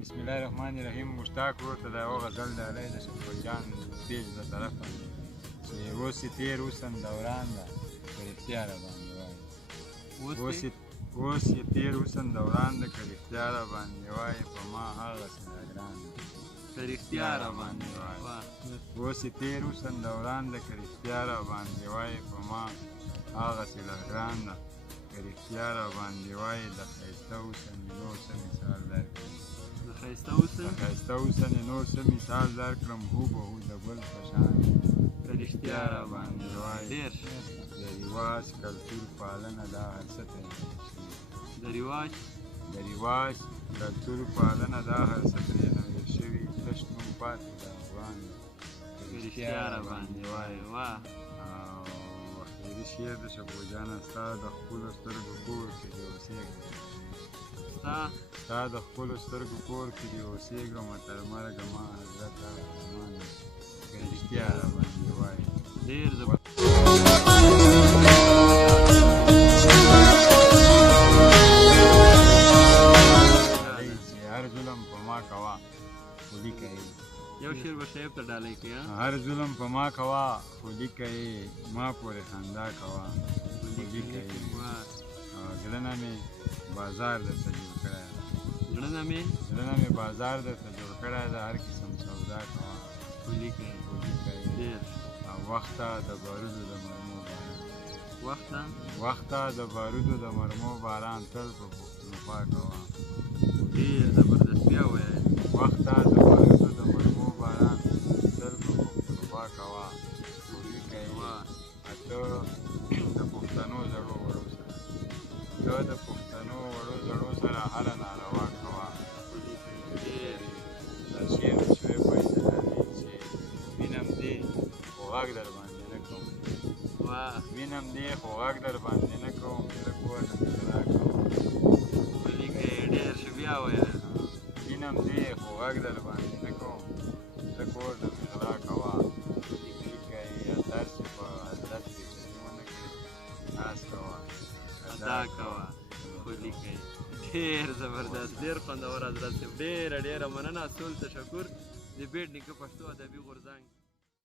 بسم الله الرحمن الرحیم. مشتاق ورور ته د یوه غزل ډالۍ د شکر جان پیج له طرفه چې اوس یې تېر اوسن دوران ده که رښتیا راباندې وایي. اوس یې تېر اوسن دوران ده که رښتیا راباندې وایي، په ما هغسې راګران ده که رښتیا راباندې وایي. اوس یې تېر اوسن دوران ده که رښتیا راباندې وایي، په ما هغسې راګران ده که رښتیا راباندې وایي. د ښایسته اوسن یې نور څه مثال درکړم، د ښایسته اوسن یې نور څه مثال درکړم، هوبهو د ګل په شان که رښتیا راباندې وایي. د رواج کلتور پالنه دا هر څه ته د رواج کلتور پالنه دا هر څه ترې نویر شوي، تش نوم پاتې د افغان ده که رښتیا راباندې وایي. او اخري شعر د شکور جانه، ستا د خپلو سترګو کور کې دې اوسېږم، ستا د خپلو سترګو کور کې دې اوسېږم، تر مرګه ما حضرت هغه زمان ده که رښتیا راباندې وایي. ډېر هر ظلم په ما کوه خو لیکه یې، یو شعر به شعیب ته ډالۍ کړي. هر ظلم په ما کوه خو لیکه یې، ما پورې خندا کوه خو لیکه یې. زړه نه مې بازار درته جوړ کړی ده، زړه نه مې بازار درته جوړ کړی ده، هر قسم سودا کوه خو لیکه یې. وخته د بارودو د مرمو باران، وخته د بارودو د مرمو باران، تل په پښتونخوا کوه. ډېر زبردست، بیا ووایه. وخته د بارودو د مرمو باران، تل په پښتونخوا کوه خو لیکه یې. ته د پښتنو زړو وړو سره، ته د پښتنو وړو زړو سره هره ناروا کوه خو لیکه یې. ډېر د شعر د شعیب فیصله دی چې وینم دې خو غږ در باندې نه کوم، وینم دې خو غږ در باندې نه کوم، زه کور د مې غلا کوم خو لیکه یې. ډېر ښه، بیا ووایه. وینم دې خو غږ در باندې نه کوم، زه کور د مې غلا کوه خو لیکه یې. اتر چې په حضرت پېچلي ونه کړې، ناز کوه ادا کوه خو لیکه یې. ډېر زبردست، ډېر خوندور حضرت صاحب، ډېره مننه. ټول تشکر. د بیډ نیکه پښتو ادبي غورځنګ.